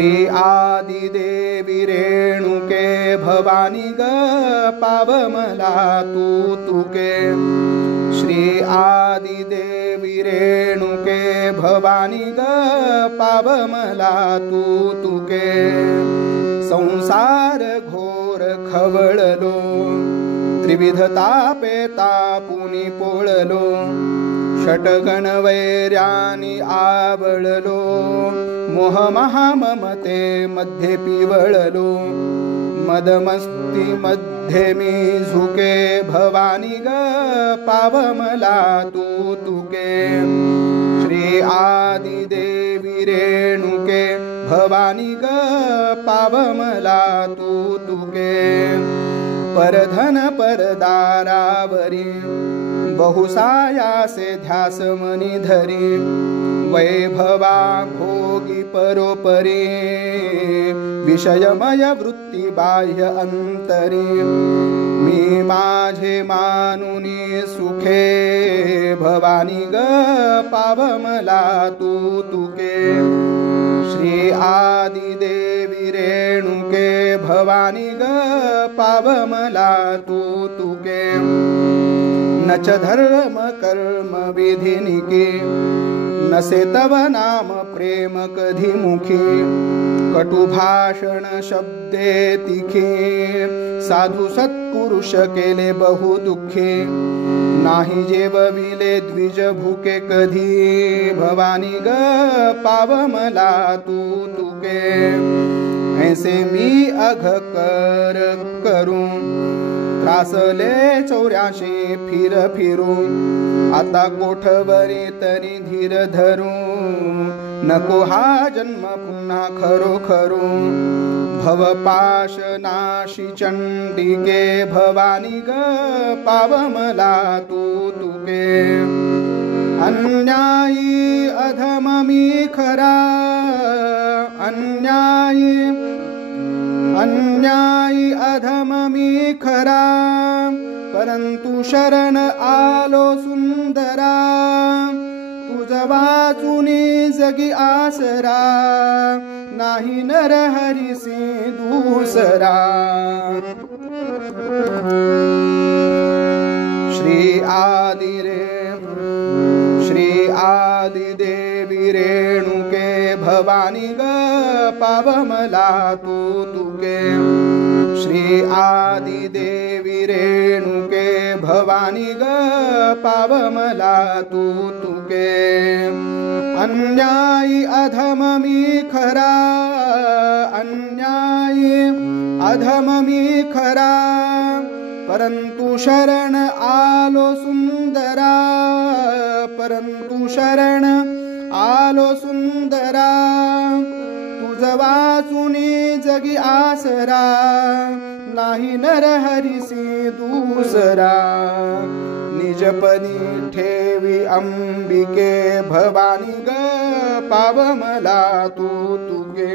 श्री आदिदेवी रेणुके भवानी ग पाव मला तू तुके श्री आदिदेवी रेणुके भवानी ग पाव मला तू तुके संसार घोर खवळलो त्रिविध तापे तापुनी पोळलो षटगण वैर्यानी आवळलो मोह महाममते मध्ये पिवळलो मदमस्ती मध्ये मी झुके भवानी ग पाव मला तू तुके श्री आदिदेवी रेणुके भवानी ग पाव मला तू तुके परधन परदारावरी बहुसायासे ध्यास मनी धरी वैभवा भोगी परोपरी विषयमय वृत्ती बाह्य अंतरी मी माझे मानुनी सुखे भवानी ग पाव मला तू तुके श्री आदिदेवी रेणुके भवानी ग पाव मला तू तुके नच धर्म कर्म विधिनिके नसे तव नाम प्रेम कधी मुखी कटु भाषण शब्दे तिखे साधु सत्पुरुष केले बहु दुःखे नाही जेवविले द्विज भुके कधी भवानी ग पाव मला तू तुके ऐसे मी अघ कर करू त्रासले 84 फिर फिरू आता कोठवरी तरी धीर धरू नको हा जन्म पुन्हा खरो खरू भवपाश नाशी चंडिके भवानी ग पाव मला तू तुके अन्यायी अधम मी खरा अन्यायी अधम मी खरा परंतु शरण आलो सुंदरा तुझ वाचुनी जगी आसरा नाही नर हरिसी दूसरा श्री आदिदेवी रेणुके भवानी ग पाव मला तू तुके श्री आदिदेवी रेणुके भवानी ग पाव मला तू तुके अन्यायी अधम मी खरा अन्यायी अधम मी खरा परंतु शरण आलो सुंदरा परंतु शरण आलो सुंदरा तुझ वाचुनी जगी आसरा नाही नर हरिसी दूसरा निजपदी ठेवी अंबिके भवानी ग पाव मला तू तुके